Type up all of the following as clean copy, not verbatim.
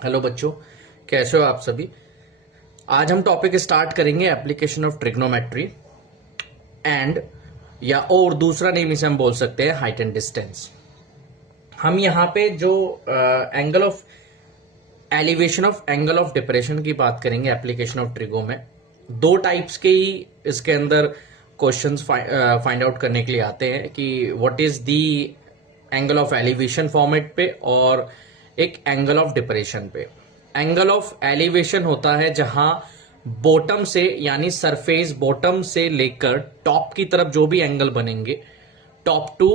Hello बच्चों, कैसे हो आप सभी। आज हम टॉपिक स्टार्ट करेंगे एप्लीकेशन ऑफ ट्रिग्नोमेट्री एंड या और दूसरा नेम इसे हम बोल सकते हैं हाइट एंड डिस्टेंस। हम यहाँ पे जो angle of elevation of angle of depression की बात करेंगे एप्लीकेशन ऑफ ट्रिगो में। दो टाइप्स के ही इसके अंदर क्वेश्चंस फाइंड आउट करने के लिए आते हैं कि what is the angle of elevation format पे और एक एंगल ऑफ डिप्रेशन पे। एंगल ऑफ एलिवेशन होता है जहां बॉटम से यानी सरफेस बॉटम से लेकर टॉप की तरफ जो भी एंगल बनेंगे, top to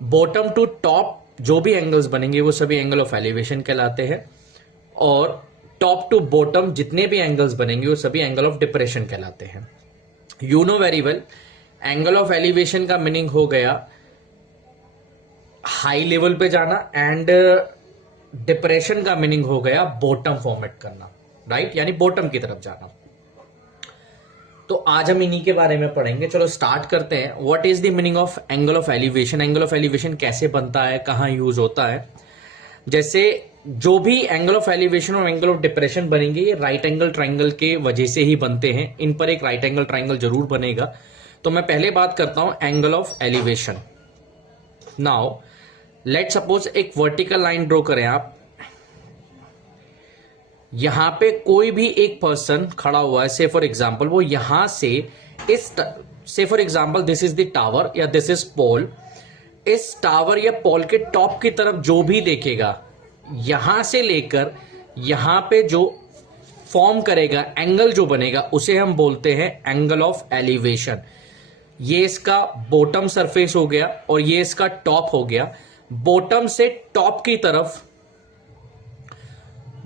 bottom to top जो भी एंगल्स बनेंगे वो सभी एंगल ऑफ एलिवेशन कहलाते हैं, और टॉप टू बॉटम जितने भी एंगल्स बनेंगे वो सभी एंगल ऑफ डिप्रेशन कहलाते हैं। You know very well, angle of elevation का मीनिंग हो गया हाई लेवल पे जाना एंड डिप्रेशन का मीनिंग हो गया बॉटम फॉर्मेट करना, राइट, यानी बॉटम की तरफ जाना। तो आज हम इन्हीं के बारे में पढ़ेंगे। चलो स्टार्ट करते हैं। What is the meaning of angle of elevation, angle of elevation कैसे बनता है, कहां यूज होता है। जैसे जो भी एंगल ऑफ एलिवेशन और एंगल ऑफ डिप्रेशन बनेंगे ये राइट एंगल ट्राइंगल के वजह से ही बनते हैं। इन पर एक राइट एंगल ट्राइंगल जरूर बनेगा। तो मैं पहले बात करता हूं angle of elevation. Now let suppose एक वर्टिकल लाइन ड्रॉ करें आप। यहां पे कोई भी एक पर्सन खड़ा हुआ है, से फॉर एग्जांपल वो यहां से इस से for example this is the tower या दिस इज पोल। इस टावर या पोल के टॉप की तरफ जो भी देखेगा, यहां से लेकर यहां पे जो फॉर्म करेगा एंगल जो बनेगा उसे हम बोलते हैं एंगल ऑफ एलिवेशन। ये इसका बॉटम सरफेस हो गया और ये इसका टॉप हो गया। बॉटम से टॉप की तरफ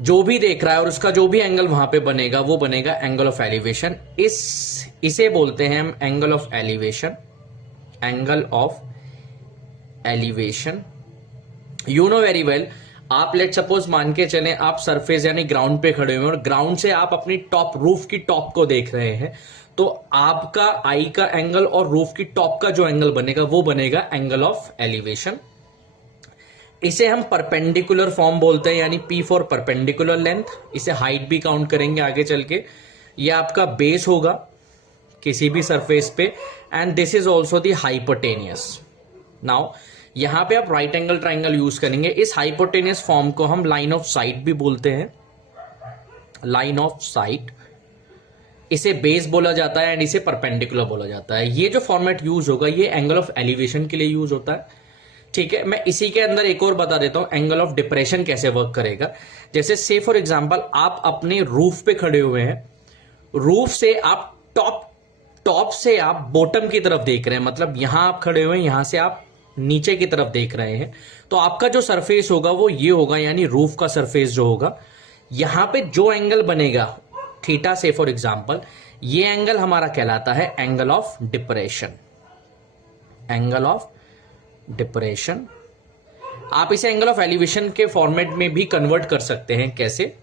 जो भी देख रहा है और उसका जो भी एंगल वहां पे बनेगा वो बनेगा एंगल ऑफ एलिवेशन। इसे बोलते हैं हम angle of elevation. Angle of elevation, you know very well. आप लेट सपोज मान के चलें आप सरफेस यानी ग्राउंड पे खड़े हुए हैं और ग्राउंड से आप अपनी टॉप रूफ की टॉप को देख रहे हैं, तो आपका आई का एंगल और रूफ की टॉप का जो एंगल बनेगा वो बनेगा एंगल ऑफ एलिवेशन। इसे हम परपेंडिकुलर फॉर्म बोलते हैं, यानी P फॉर परपेंडिकुलर लेंथ। इसे हाइट भी काउंट करेंगे आगे चल के। ये आपका बेस होगा किसी भी सरफेस पे and this is also the hypotenuse. Now यहां पे आप राइट एंगल ट्राइंगल यूज करेंगे। इस हाइपोटेनियस फॉर्म को हम लाइन ऑफ साइट भी बोलते हैं, लाइन ऑफ साइट। इसे बेस बोला जाता है एंड इसे परपेंडिकुलर बोला जाता है। ये जो फॉर्मेट यूज होगा ये एंगल ऑफ एलिवेशन के लिए यूज होता है, ठीक है। मैं इसी के अंदर एक और बता देता हूं एंगल ऑफ डिप्रेशन कैसे वर्क करेगा। जैसे से फॉर एग्जांपल आप अपने रूफ पे खड़े हुए हैं, रूफ से आप टॉप से आप बॉटम की तरफ देख रहे हैं, मतलब यहां आप खड़े हुए हैं, यहां से आप नीचे की तरफ देख रहे हैं, तो आपका जो सरफेस होगा वो ये होगा, यानी रूफ का सरफेस जो होगा। यहां पे जो एंगल बनेगा थीटा से फॉर एग्जांपल, ये एंगल हमारा कहलाता है angle of depression. Angle of depression. आप इसे एंगल ऑफ एलिवेशन के फॉर्मेट में भी कन्वर्ट कर सकते हैं। कैसे?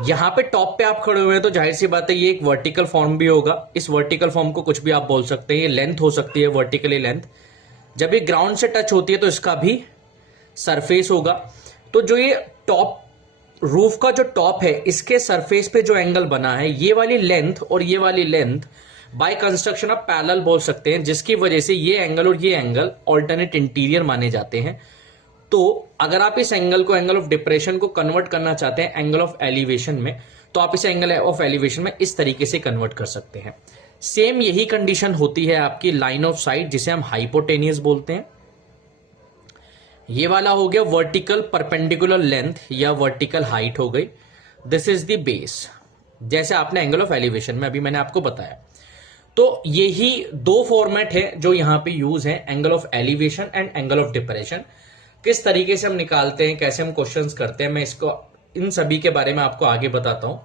यहां पे टॉप पे आप खड़े हुए हैं तो जाहिर सी बात है ये एक वर्टिकल फॉर्म भी होगा। इस वर्टिकल फॉर्म को कुछ भी आप बोल सकते हैं। ये लेंथ हो सकती है वर्टिकली लेंथ। जब ये ग्राउंड से टच होती है तो इसका भी सरफेस होगा। तो जो ये टॉप रूफ का जो टॉप है इसके सरफेस पे जो एंगल बना है, ये वाली लेंथ और ये वाली length by construction of parallel बोल सकते हैं, जिसकी वजह से ये एंगल और ये एंगल ऑल्टरनेट इंटीरियर माने जाते हैं। तो अगर आप इस एंगल को एंगल ऑफ डिप्रेशन को कन्वर्ट करना चाहते हैं एंगल ऑफ एलिवेशन में, तो आप इसे एंगल ऑफ एलिवेशन में इस तरीके से कन्वर्ट कर सकते हैं। सेम यही कंडीशन होती है आपकी लाइन ऑफ साइट, जिसे हम हाइपोटेनियस बोलते हैं। ये वाला हो गया वर्टिकल परपेंडिकुलर लेंथ या वर्टिकल हाइट हो गई। दिस इज द बेस, जैसे आपने एंगल ऑफ एलिवेशन में अभी मैंने आपको बताया। तो यही दो फॉर्मेट है जो यहां पे यूज है, angle of elevation and angle of depression. किस तरीके से हम निकालते हैं, कैसे हम क्वेश्चंस करते हैं, मैं इसको इन सभी के बारे में आपको आगे बताता हूं,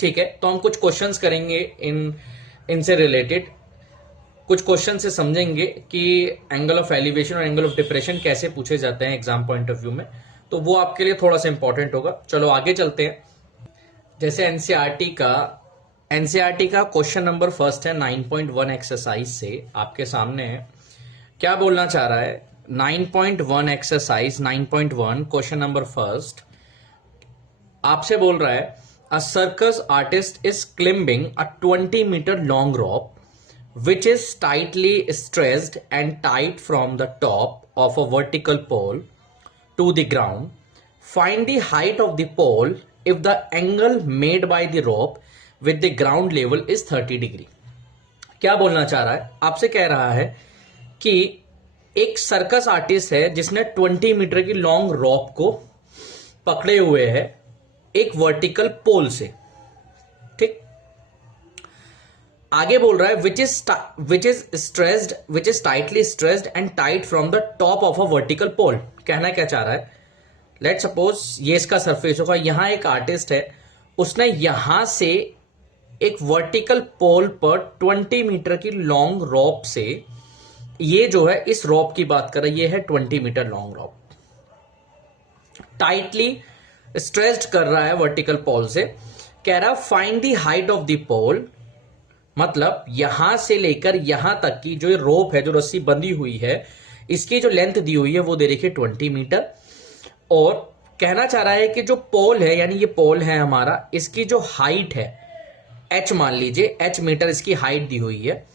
ठीक है। तो हम कुछ क्वेश्चंस करेंगे इनसे रिलेटेड, कुछ क्वेश्चन से समझेंगे कि एंगल ऑफ एलिवेशन और एंगल ऑफ डिप्रेशन कैसे पूछे जाते हैं एग्जाम पॉइंट ऑफ व्यू में, तो वो आपके लिए थोड़ा सा इंपॉर्टेंट होगा। चलो आगे चलते हैं। जैसे एनसीईआरटी का क्वेश्चन नंबर फर्स्ट है 9.1 एक्सरसाइज से आपके सामने है। क्या बोलना चाह रहा है? 9.1 एक्सरसाइज 9.1 क्वेश्चन नंबर फर्स्ट, आपसे बोल रहा है a circus artist is climbing a 20 metre long rope which is tightly stressed and tight from the top of a vertical pole to the ground. Find the height of the pole if the angle made by the rope with the ground level is 30 degree. क्या बोलना चाह रहा है? आपसे कह रहा है कि एक सर्कस आर्टिस्ट है जिसने 20 मीटर की लॉन्ग रॉप को पकड़े हुए है एक वर्टिकल पोल से, ठीक। आगे बोल रहा है which is tightly stressed and tight from the top of a vertical pole. कहना क्या चाह रहा है, लेट सपोज ये इसका सरफेस होगा, यहां एक आर्टिस्ट है, उसने यहां से एक वर्टिकल पोल पर 20 मीटर की लॉन्ग रॉप से, ये जो है इस रॉप की बात कर रहा है, ये है 20 metre long rope, tightly stressed कर रहा है वर्टिकल पोल से। कह रहा find the height of the pole, मतलब यहां से लेकर यहां तक की जो रोप है, जो रस्सी बंधी हुई है, इसकी जो लेंथ दी हुई है वो दे रखी है 20 मीटर। और कहना चाह रहा है कि जो पोल है, यानी ये पोल है हमारा, इसकी जो हाइट है h, मान लीजिए h मीटर इसकी हाइट दी हुई है,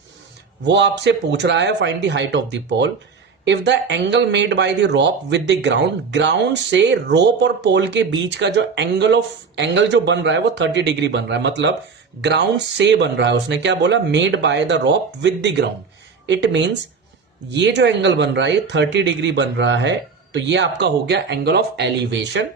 वो आपसे पूछ रहा है find the height of the pole if the angle made by the rope with the ground, ground से रोप और पोल के बीच का जो एंगल जो बन रहा है वो 30 डिग्री बन रहा है, मतलब ग्राउंड से बन रहा है। उसने क्या बोला, made by the rope with the ground, it means ये जो एंगल बन रहा है ये 30 डिग्री बन रहा है, तो ये आपका हो गया एंगल ऑफ एलिवेशन।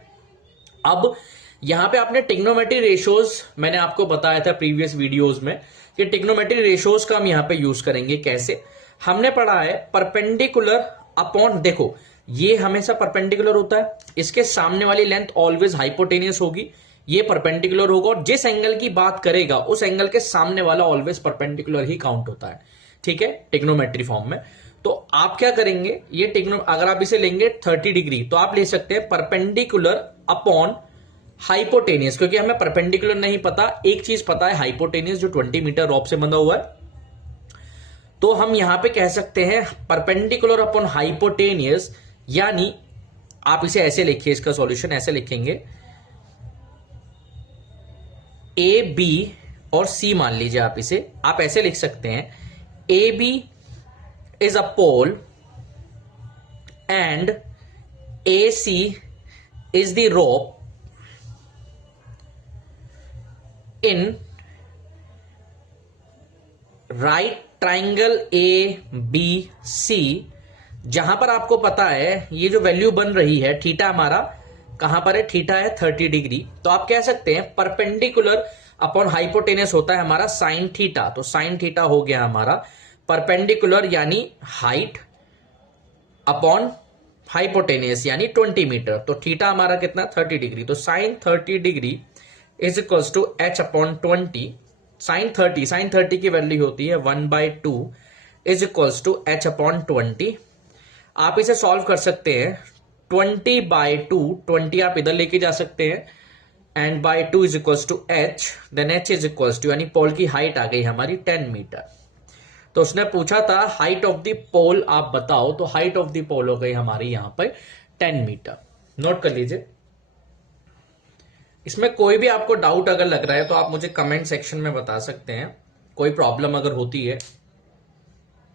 अब यहां पे आपने ट्रिग्नोमेट्री रेशियोज, मैंने आपको बताया था प्रीवियस वीडियोस में कि ट्रिग्नोमेट्री रेशियोज का हम यहां पे यूज करेंगे। कैसे, हमने पढ़ा है परपेंडिकुलर अपॉन, देखो ये हमेशा परपेंडिकुलर होता है, इसके सामने वाली लेंथ ऑलवेज हाइपोटेनियस होगी, ये परपेंडिकुलर होगा, और जिस एंगल की बात करेगा उस एंगल के सामने वाला ऑलवेज परपेंडिकुलर ही काउंट होता है, ठीक है, ट्रिग्नोमेट्री फॉर्म में। तो आप क्या करेंगे, ये अगर आप इसे लेंगे 30 डिग्री तो आप ले सकते हैं परपेंडिकुलर अपॉन हाइपोटेनियस, क्योंकि हमें परपेंडिकुलर नहीं पता, एक चीज पता है हाइपोटेनियस, जो 20 मीटर रॉप से बंधा हुआ है। तो हम यहां पे कह सकते हैं परपेंडिकुलर अपॉन हाइपोटेनियस, यानी आप इसे ऐसे लिखिए, इसका सॉल्यूशन ऐसे लिखेंगे, ए बी और सी मान लीजिए आप इसे, आप ऐसे लिख सकते हैं, A B is a pole and A C is the rope in right triangle A B C, जहां पर आपको पता है ये जो वैल्यू बन रही है थीटा, हमारा कहां पर है, थीटा है 30 डिग्री, तो आप कह सकते हैं परपेंडिकुलर अपॉन हाइपोटेनियस होता है हमारा साइन थीटा, तो साइन थीटा हो गया हमारा परपेंडिकुलर यानी हाइट अपॉन हाइपोटेनियस यानी 20 मीटर, तो थीटा हमारा कितना 30 डिग्री, तो sine 30 degree is equals to h upon 20, sine 30 की वैल्यू होती है 1/2 is equals to h upon 20। आप इसे सॉल्व कर सकते हैं, 20/2, 20 आप इधर लेके जा सकते हैं, and by 2 is equals to h, then h is equals to, यानी पोल की हाइट आ गई हमारी 10 मीटर। तो उसने पूछा था हाइट ऑफ द पोल आप बताओ, तो हाइट ऑफ द पोल हो गई हमारी यहां पर 10 मीटर। नोट कर लीजिए। इसमें कोई भी आपको डाउट अगर लग रहा है तो आप मुझे कमेंट सेक्शन में बता सकते हैं, कोई प्रॉब्लम अगर होती है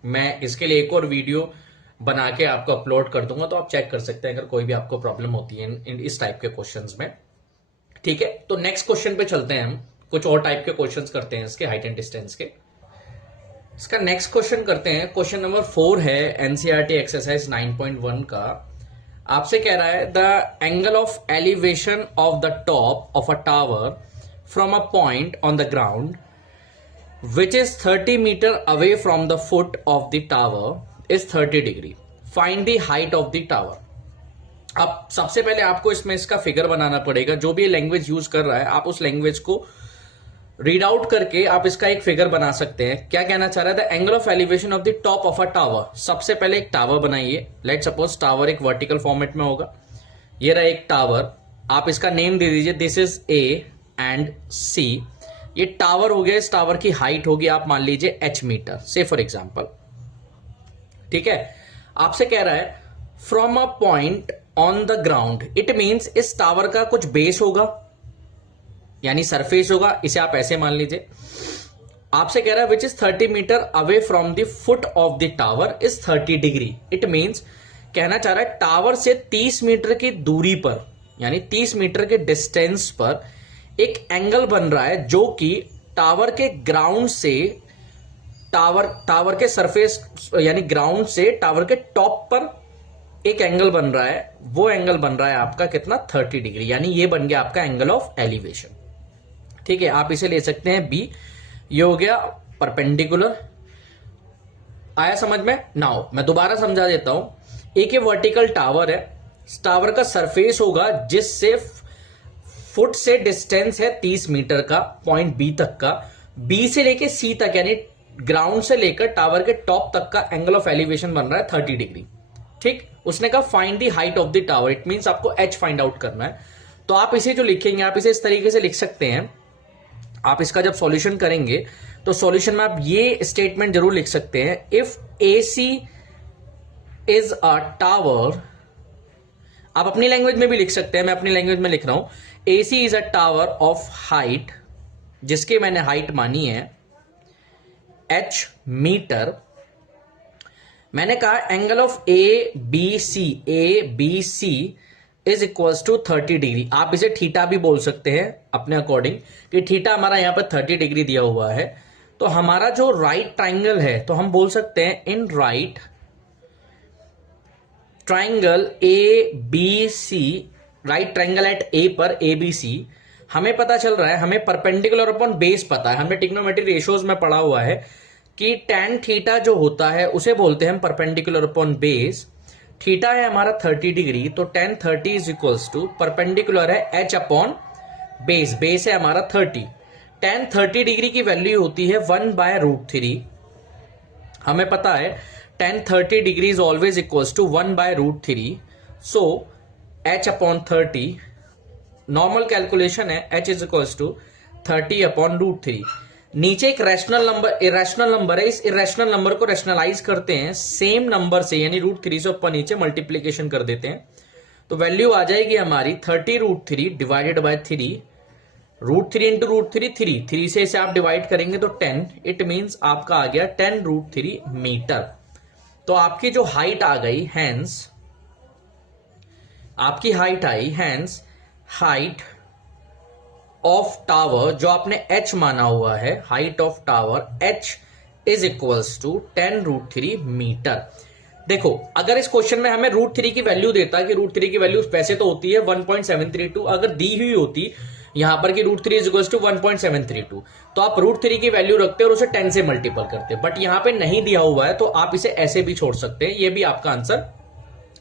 मैं इसके लिए एक और वीडियो बना के आपको अपलोड कर दूंगा, तो आप चेक कर सकते हैं अगर कोई भी आपको प्रॉब्लम होती है इस टाइप के क्वेश्चंस में, ठीक है। तो नेक्स्ट क्वेश्चन पे चलते हैं, हम कुछ और टाइप के क्वेश्चंस करते हैं इसके हाइट एंड डिस्टेंस के। इसका नेक्स्ट क्वेश्चन करते हैं, क्वेश्चन नंबर 4 है एनसीईआरटी एक्सरसाइज 9.1 का। आपसे कह रहा है the angle of elevation of the top of a tower from a point on the ground which is 30 metre away from the foot of the tower is 30 degree, find the height of the tower. अब सबसे पहले आपको इसमें इसका figure बनाना पड़ेगा, जो भी language use कर रहा है आप उस लैंग्वेज को रीड आउट करके आप इसका एक फिगर बना सकते हैं। क्या कहना चाह रहा है, the angle of elevation of the top of a tower. सबसे पहले एक टावर बनाइए, लेट सपोज टावर एक वर्टिकल फॉर्मेट में होगा, ये रहा एक टावर, आप इसका नेम दे दीजिए, दिस इज ए एंड सी, ये टावर हो गया, इस टावर की हाइट होगी आप मान लीजिए h मीटर से फॉर एग्जांपल, ठीक है। आपसे कह रहा है from a point on the ground, it means इस टावर का कुछ बेस होगा, यानी सरफेस होगा, इसे आप ऐसे मान लीजिए। आपसे कह रहा है which is 30 metre away from the foot of the tower is 30 degree. It means कहना चाह रहा है टावर से 30 मीटर की दूरी पर, यानी 30 मीटर के डिस्टेंस पर एक एंगल बन रहा है जो कि टावर के ग्राउंड से टावर के सरफेस यानी ग्राउंड से टावर के टॉप पर एक एंगल बन रहा है। वो एंगल बन रहा है आपका कितना, 30 डिग्री, यानी ये बन गया आपका एंगल ऑफ एलिवेशन। ठीक है, आप इसे ले सकते हैं बी। ये हो गया परपेंडिकुलर। आया समझ में? नाउ मैं दोबारा समझा देता हूं। एक ये वर्टिकल टावर है, टावर का सरफेस होगा जिससे फुट से डिस्टेंस है 30 मीटर का, पॉइंट बी तक का। बी से लेके सी तक यानी ग्राउंड से लेकर टावर के टॉप तक का एंगल ऑफ एलिवेशन बन रहा है 30 डिग्री। ठीक, उसने कहा find the height of the tower. It means आपको एच फाइंड आउट करना है। तो आप इसे जो लिखेंगे, आप इसे इस तरीके से लिख सकते हैं। आप इसका जब सॉल्यूशन करेंगे तो सॉल्यूशन में आप ये स्टेटमेंट जरूर लिख सकते हैं, if AC is a tower. आप अपनी लैंग्वेज में भी लिख सकते हैं, मैं अपनी लैंग्वेज में लिख रहा हूं। AC is a tower of height, जिसके मैंने हाइट मानी है h मीटर। मैंने कहा angle of ABC is equals to 30 degree. आप इसे थीटा भी बोल सकते हैं अपने अकॉर्डिंग, कि थीटा हमारा यहां पर 30 डिग्री दिया हुआ है। तो हमारा जो राइट ट्राइंगल है, तो हम बोल सकते हैं in right triangle ABC, right triangle at A पर ABC, हमें पता चल रहा है, हमें परपेंडिकुलर अपॉन बेस पता है, हमने ट्रिग्नोमेट्री रेशियोज में पढ़ा हुआ है कि tan थीटा जो होता है उसे बोलते हैं हम परपेंडिकुलर अपॉन बेस। थीटा है हमारा 30 डिग्री, तो tan 30 is equals to perpendicular है h अपॉन बेस, बेस है हमारा 30। tan 30 डिग्री की वैल्यू होती है 1/√3। हमें पता है tan 30 degree is always equals to 1/√3। So h upon 30, normal calculation है, h is equals to 30 upon √3। नीचे एक रैशनल नंबर, इरेशनल नंबर है, इस इरेशनल नंबर को रैशनलाइज करते हैं सेम नंबर से, यानी √3 से ऊपर नीचे मल्टीप्लीकेशन कर देते हैं, तो वैल्यू आ जाएगी हमारी 30√3 डिवाइडेड बाय 3। √3 इंटू √3 3 से इसे आप डिवाइड करेंगे तो 10। इट मींस आपका आ गया 10√3 मीटर। तो आपकी जो हाइट आ गई, हैंस आपकी हाइट आई, हैंस हाइट ऑफ टावर जो आपने h माना हुआ है, height of tower h is equals to 10√3 metre. देखो अगर इस क्वेश्चन में हमें √3 की वैल्यू देता, कि √3 की वैल्यू वैसे तो होती है 1.732, अगर दी हुई होती यहां पर कि √3 इज इक्वल्स टू 1.732, तो आप √3 की वैल्यू रखते और उसे 10 से मल्टीपल करते। बट यहां पे नहीं दिया हुआ है, तो आप इसे ऐसे भी छोड़ सकते हैं, ये भी आपका आंसर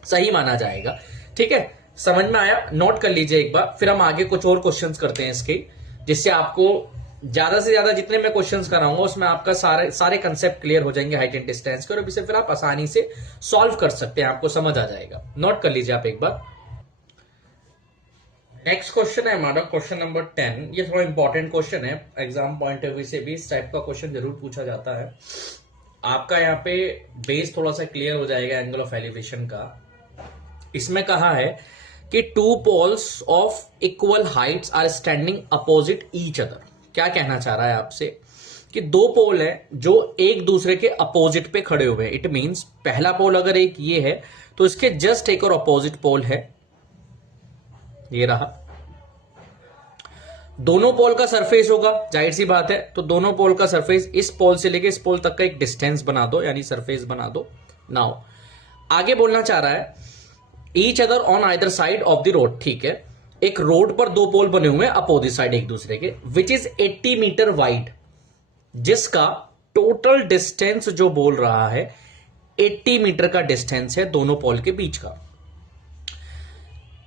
सही माना जाएगा। ठीक है, समझ में आया? नोट कर लीजिए एक बार, फिर हम आगे कुछ और क्वेश्चंस करते हैं इसके, जिससे आपको ज्यादा से ज्यादा जितने मैं क्वेश्चंस कराऊंगा उसमें आपका सारे कंसेप्ट क्लियर हो जाएंगे हाइट एंड डिस्टेंस के, और इसे फिर आप आसानी से सॉल्व कर सकते हैं, आपको समझ आ जाएगा। नोट कर लीजिए आप एक बार। नेक्स्ट क्वेश्चन है हमारा क्वेश्चन नंबर 10। ये थोड़ा इंपॉर्टेंट क्वेश्चन है, एग्जाम पॉइंट ऑफ व्यू से भी इस टाइप का क्वेश्चन जरूर पूछा जाता है। आपका यहाँ पे बेस थोड़ा सा क्लियर हो जाएगा एंगल ऑफ एलिवेशन का। इसमें कहा है कि 2 poles of equal heights are standing opposite each other. क्या कहना चाह रहा है आपसे कि 2 पोल है जो एक दूसरे के अपोजिट पे खड़े हुए हैं। इट मींस पहला पोल अगर एक ये है तो इसके जस्ट एक और अपोजिट पोल है, ये रहा। दोनों पोल का सरफेस होगा, जाहिर सी बात है, तो दोनों पोल का सरफेस इस पोल से लेके इस पोल तक का एक डिस्टेंस बना दो, यानी सरफेस बना दो। नाउ आगे बोलना चाह रहा है each other on either side of the road. ठीक है, एक रोड पर 2 पोल बने हुए हैं अपोजिट साइड एक दूसरे के, विच इज 80 मीटर वाइड, जिसका टोटल डिस्टेंस जो बोल रहा है 80 मीटर का डिस्टेंस है दोनों पोल के बीच का।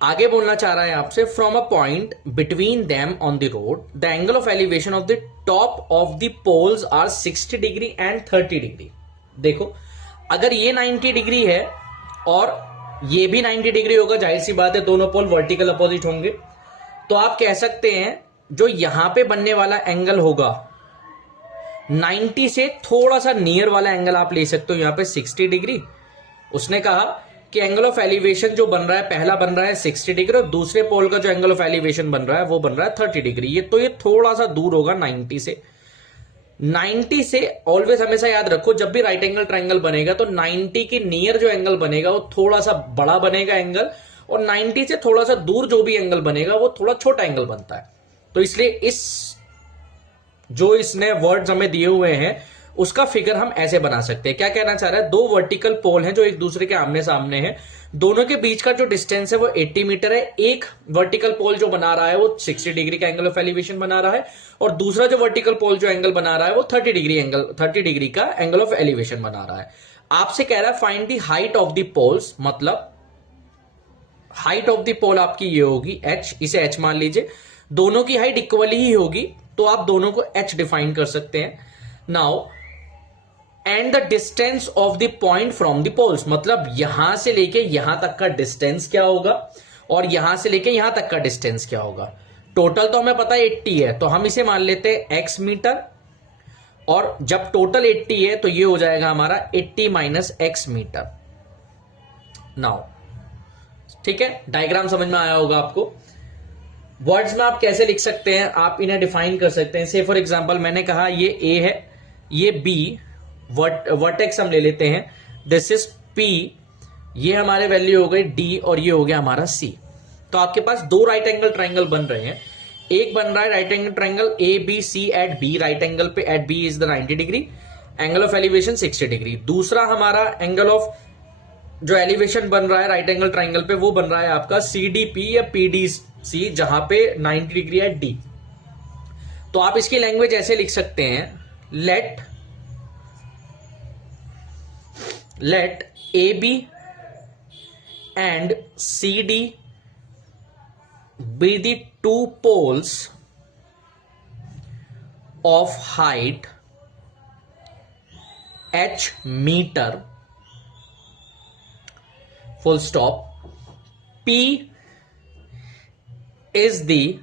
आगे बोलना चाह रहा है आपसे from a point between them on the road the angle of elevation of the top of the poles are 60 degree and 30 degree. देखो अगर ये 90 डिग्री है और ये भी 90 डिग्री होगा, जाहिर सी बात है दोनों पोल वर्टिकल अपोजिट होंगे, तो आप कह सकते हैं जो यहां पे बनने वाला एंगल होगा 90 से थोड़ा सा नियर वाला एंगल आप ले सकते हो, यहां पे 60 डिग्री। उसने कहा कि एंगल ऑफ एलिवेशन जो बन रहा है, पहला बन रहा है 60 डिग्री और दूसरे पोल का जो एंगल ऑफ एलिवेशन बन रहा है वो बन रहा है 30 डिग्री। ये थोड़ा सा दूर होगा 90 से। 90 से ऑलवेज हमेशा याद रखो, जब भी राइट एंगल ट्राइंगल बनेगा तो 90 के नियर जो एंगल बनेगा वो थोड़ा सा बड़ा बनेगा एंगल, और 90 से थोड़ा सा दूर जो भी एंगल बनेगा वो थोड़ा छोटा एंगल बनता है। तो इसलिए इसने वर्ड्स हमें दिए हुए हैं उसका फिगर हम ऐसे बना सकते हैं। क्या कहना चाह रहा है, दो वर्टिकल पोल हैं जो एक दूसरे के आमने सामने हैं, दोनों के बीच का जो डिस्टेंस है वो 80 मीटर है। एक वर्टिकल पोल जो बना रहा है वो 60 डिग्री का एंगल ऑफ एलिवेशन बना रहा है, और दूसरा जो वर्टिकल पोल जो एंगल बना रहा है वो 30 डिग्री का एंगल ऑफ एलिवेशन बना रहा है। आपसे कह रहा है find the height of the poles, मतलब हाइट ऑफ द पोल आपकी ये होगी h, इसे h मान लीजिए। दोनों की हाइट इक्वली ही होगी तो आप दोनों को h डिफाइन कर सकते हैं। Now and the distance of the point from the poles, मतलब यहां से लेके यहां तक का डिस्टेंस क्या होगा और यहां से लेके यहां तक का डिस्टेंस क्या होगा। टोटल तो हमें पता है 80 है, तो हम इसे मान लेते हैं x मीटर, और जब टोटल 80 है तो ये हो जाएगा हमारा 80 माइनस x मीटर। नाउ ठीक है, डायग्राम समझ में आया होगा आपको। वर्ड्स में आप कैसे लिख सकते हैं, आप इन्हें डिफाइन कर सकते हैं। से फॉर एग्जांपल मैंने कहा ये A है, ये B, वर्टेक्स हम ले लेते हैं, दिस इज P, ये हमारे वैल्यू हो गई D, और ये हो गया हमारा C। तो आपके पास दो राइट एंगल ट्राइंगल बन रहे हैं। एक बन रहा है right angle triangle ABC at B, right angle पे at B is the 90 degree, angle of elevation 60 degree. दूसरा हमारा एंगल ऑफ जो एलिवेशन बन रहा है राइट एंगल ट्राइंगल पे वो बन रहा है आपका CDP या PDC, जहां पे 90 डिग्री है D। तो आप इसकी लैंग्वेज ऐसे लिख सकते हैं, late AB and CD be the two poles of height h meter, full stop. P is the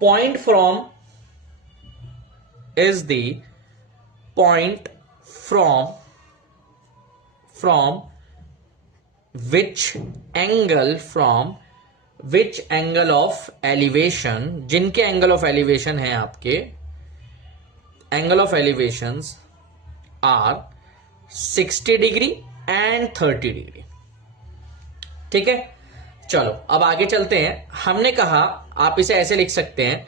point from which angle of elevation, जिनके एंगल ऑफ एलिवेशन है आपके, angle of elevations are 60 degree and 30 degree. ठीक है, चलो अब आगे चलते हैं। हमने कहा आप इसे ऐसे लिख सकते हैं,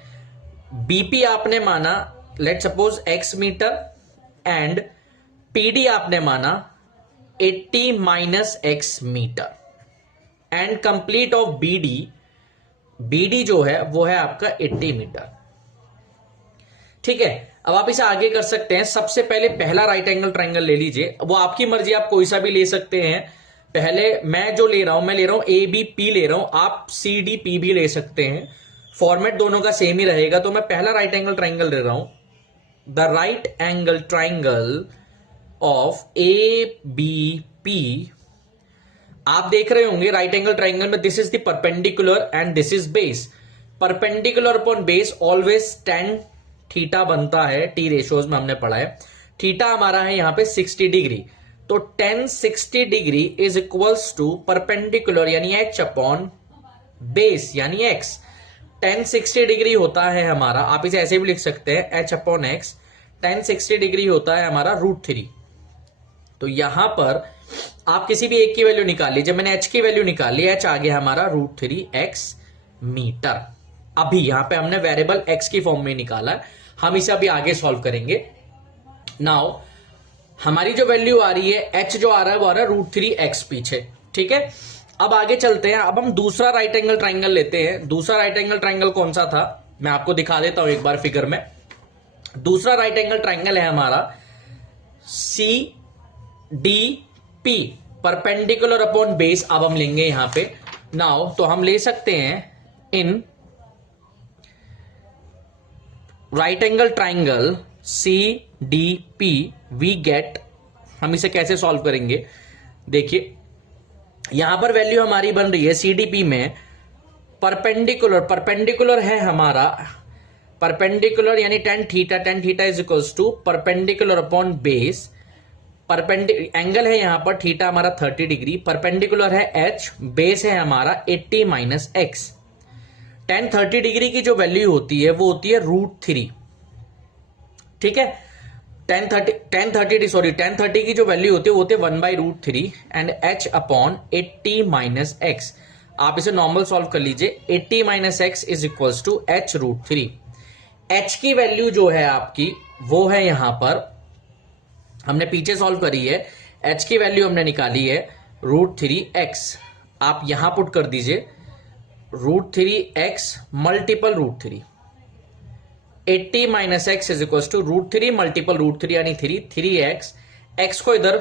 बीपी आपने माना let suppose x metre and PD आपने माना 80 minus x metre, and complete of BD जो है वो है आपका 80 मीटर। ठीक है, अब आप इसे आगे कर सकते हैं। सबसे पहले पहला राइट एंगल ट्राइंगल ले लीजिए, वो आपकी मर्जी, आप कोई सा भी ले सकते हैं। पहले मैं जो ले रहा हूं, मैं ले रहा हूं ABP ले रहा हूं, आप CDP भी ले सकते हैं, फॉर्मेट दोनों का सेम ही रहेगा। तो मैं पहला राइट एंगल ट्राइंगल ले रहा हूं, the right angle triangle of ABP। आप देख रहे होंगे राइट एंगल ट्राइंगल में this is the perpendicular and this is base. Perpendicular upon base always tan theta बनता है, टी रेशियोज में हमने पढ़ा है। थीटा हमारा है यहां पे 60 डिग्री, तो tan 60 degree is equals to perpendicular यानी h अपॉन बेस यानी x। tan 60 डिग्री होता है हमारा, आप इसे ऐसे भी लिख सकते हैं h upon x। tan 60 degree होता है हमारा √3। तो यहां पर आप किसी भी एक की वैल्यू निकाल लीजिए, मैंने h की वैल्यू निकाल ली, h आ गया हमारा √3x मीटर। अभी यहां पे हमने वेरिएबल x की फॉर्म में निकाला है, हम इसे अभी आगे सॉल्व करेंगे। नाउ हमारी जो वैल्यू आ रही है h जो आ रहा है वो आ रहा है √3x पीछे। ठीक है, अब आगे चलते हैं। अब हम दूसरा राइट एंगल ट्राइंगल लेते हैं। दूसरा राइट एंगल ट्राइंगल कौन सा था मैं आपको दिखा देता हूं एक बार फिगर में। दूसरा राइट एंगल ट्राइंगल है हमारा CDP, परपेंडिकुलर अपॉन बेस। अब हम लेंगे यहां पे नाउ, तो हम ले सकते हैं in right angle triangle CDP we get, हम इसे कैसे सॉल्व करेंगे, देखिए यहां पर वैल्यू हमारी बन रही है CDP में परपेंडिकुलर है हमारा, परपेंडिकुलर यानी tan theta is equals to perpendicular upon base angle है यहां पर थीटा हमारा 30 डिग्री, परपेंडिकुलर है एच, बेस है हमारा 80 माइनस एक्स। टेन 30 डिग्री की जो वैल्यू होती है वो होती है √3, ठीक है। टेन थर्टी की जो वैल्यू होती है वो होती है 1/√3 and h upon 80 minus x. आप इसे नॉर्मल सॉल्व कर लीजिए, 80 minus x is equals to h√3। h की वैल्यू जो है आपकी वो है यहां पर, हमने पीछे सॉल्व करी है, h की वैल्यू हमने निकाली है √3x। आप यहां पुट कर दीजिए √3x multiple √3, 80 minus x is equal to √3 multiple √3 यानी 3x। x को इधर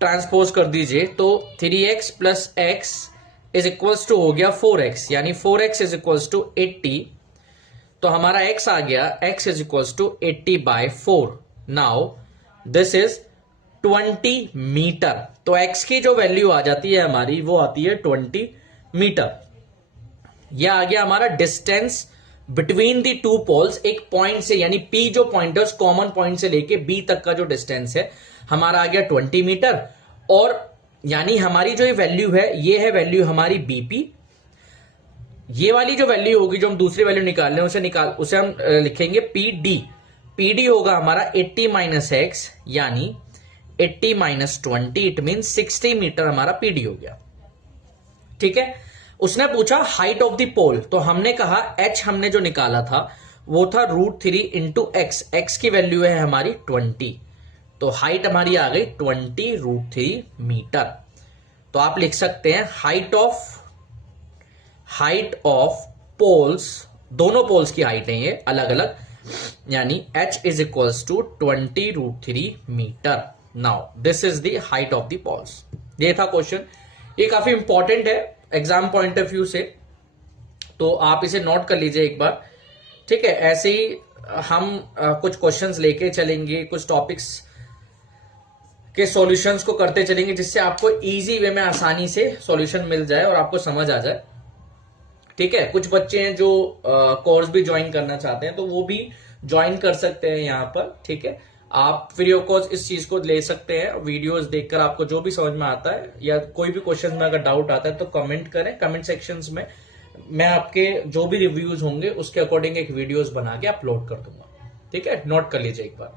ट्रांसपोज कर दीजिए तो 3x plus x is equal to हो गया 4x, यानी 4x इज इक्वल टू 80। तो हमारा x आ गया, x is equal to 80/4। Now this is 20 metre. तो x की जो वैल्यू आ जाती है हमारी वो आती है 20 मीटर। यह आ गया हमारा distance between the two poles. एक पॉइंट से यानी P जो पॉइंट है उस कॉमन पॉइंट से लेके B तक का जो डिस्टेंस है हमारा आ गया 20 मीटर। और यानी हमारी जो ये वैल्यू है ये है वैल्यू हमारी BP। ये वाली जो वैल्यू होगी जो हम दूसरी वैल्यू निकाल रहे हैं उसे हम लिखेंगे PD। PD होगा हमारा 80 माइनस एक्स यानी 80 माइनस 20, इट मीन 60 मीटर हमारा PD हो गया, ठीक है। उसने पूछा हाइट ऑफ द पोल, तो हमने कहा h हमने जो निकाला था वो था √3 इंटू एक्स। एक्स की वैल्यू है हमारी 20, तो हाइट हमारी आ गई 20 √3 मीटर। तो आप लिख सकते हैं हाइट ऑफ पोल्स, दोनों पोल्स की हाइट है ये अलग अलग, यानी h is equals to 20 √3 metre. Now this is the height of the poles. ये था क्वेश्चन, ये काफी इंपॉर्टेंट है एग्जाम पॉइंट ऑफ व्यू से, तो आप इसे नोट कर लीजिए एक बार, ठीक है। ऐसे ही हम कुछ क्वेश्चंस लेके चलेंगे, कुछ टॉपिक्स के सॉल्यूशंस को करते चलेंगे जिससे आपको इजी वे में आसानी से सॉल्यूशन मिल जाए और आपको समझ आ जाए, ठीक है। कुछ बच्चे हैं जो कोर्स भी ज्वाइन करना चाहते हैं तो वो भी ज्वाइन कर सकते हैं यहाँ पर, ठीक है। आप फ्री ऑफ कॉस्ट इस चीज को ले सकते हैं, वीडियोस देखकर आपको जो भी समझ में आता है या कोई भी क्वेश्चन में अगर डाउट आता है तो कमेंट करें, कमेंट सेक्शंस में मैं आपके जो भी रिव्यूज होंगे उसके अकॉर्डिंग एक वीडियोस बना के अपलोड कर दूंगा, ठीक है। नोट कर लीजिए एक बार।